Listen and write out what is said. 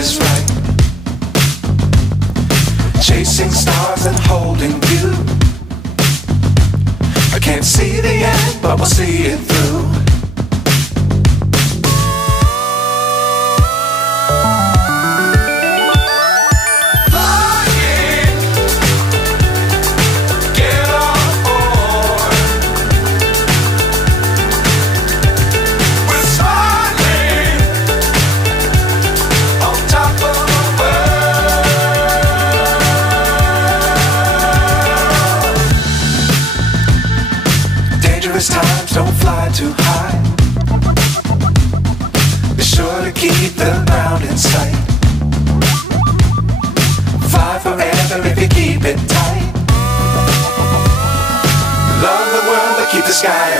is right. Chasing stars and holding you. I can't see the end, but we'll see it through. Times don't fly too high. Be sure to keep the ground in sight. Fly forever if you keep it tight. Love the world but keep the sky